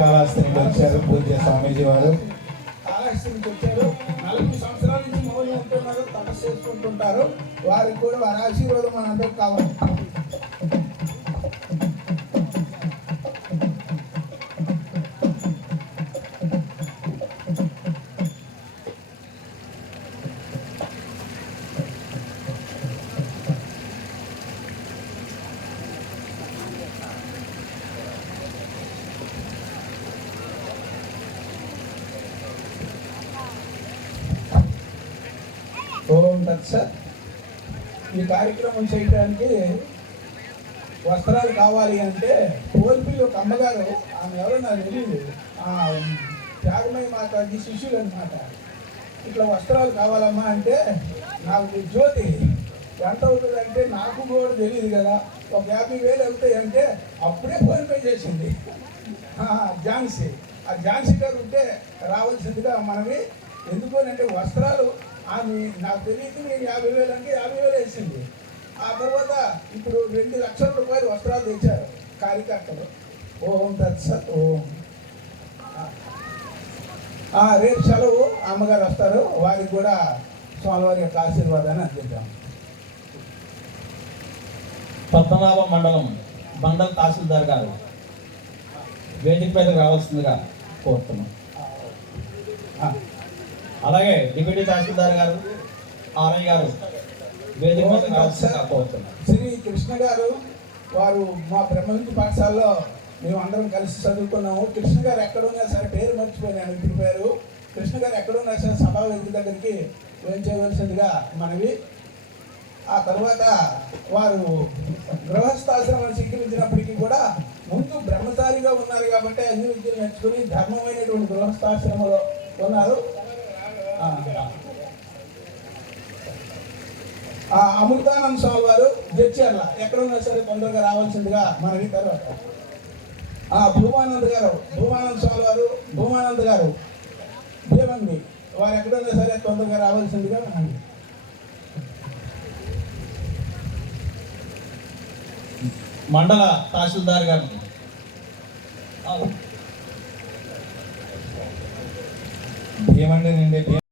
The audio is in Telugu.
కాళహస్తికి వచ్చారు పూజ స్వామీజీ వారు. కాళహస్తికి వచ్చారు. 40 సంవత్సరాల నుంచి మౌనం ఉంటున్నారు, తపస్సు చేసుకుంటుంటారు. వారికి కూడా వారి ఆశీర్వాదం మనందరికి కావాలి. ఓం తత్సత్. ఈ కార్యక్రమం చేయడానికి వస్త్రాలు కావాలి అంటే కోల్పిలో ఒక అమ్మగారు, ఆమె ఎవరో నాకు తెలియదు, త్యాగమయ్య మాతాజీ శిష్యులు అనమాట. ఇట్లా వస్త్రాలు కావాలమ్మా అంటే నాకు జ్యోతి ఎంత అవుతుంది అంటే నాకు కూడా తెలియదు కదా, ఒక 50,000 అవుతాయి అంటే అప్పుడే ఫోన్పే చేసింది ఝాన్సీ. ఆ ఝాన్సీ గారు ఉంటే రావాల్సిందిగా మనవి. ఎందుకు అంటే వస్త్రాలు ఆమె నాకు తెలియదు, నేను 50,000 అంటే 50,000 వేసింది. ఆ తర్వాత ఇప్పుడు 2 లక్షల రూపాయలు వస్త్రాలు తెచ్చారు కార్యకర్తలు. ఓం తత్సత్. ఓం. రేపు సెలవు, అమ్మగారు వస్తారు, వారికి కూడా స్వామివారి యొక్క ఆశీర్వాదాన్ని అందిద్దాం. పద్మనాభం మండలం మండల తహసీల్దార్ గారు వేదిక మీదకి రావాల్సిందిగా కోరుతున్నాం. అలాగే డిప్యూటీ తహసీల్దార్ గారు ఆర్ఐ గారు వేదిక మీదకి రావాల్సిందిగా కోరుతున్నాం. శ్రీ కృష్ణ గారు, వారు మా బ్రహ్మవిద్య పాఠశాలలో మేము అందరం కలిసి చదువుకున్నాము. కృష్ణ గారు ఎక్కడున్నా సరే, పేరు మర్చిపోయాను ఇప్పుడు పేరు, కృష్ణ గారు ఎక్కడున్నా సరే సభా వేదిక దగ్గరికి ఏం చేయవలసిందిగా మనవి. ఆ తర్వాత వారు గృహస్థాశ్రమాన్ని స్వీకరించినప్పటికీ కూడా ముందు బ్రహ్మచారిగా ఉన్నారు కాబట్టి అన్ని విద్యలు నేర్చుకుని ధర్మమైనటువంటి గృహస్థాశ్రమంలో ఉన్నారు. అమృతానంద స్వామి వారు జడ్చర్ల ఎక్కడున్నా సరే తొందరగా రావాల్సిందిగా మనవి. తర్వాత భూమానంద్ స్వామి వారు, భూమానంద్ గారు భీమండి, వారు ఎక్కడున్నా సరే తొందరగా రావాల్సిందిగా మనవి. మండల తహసీల్దార్ గారు భీమండి నుండి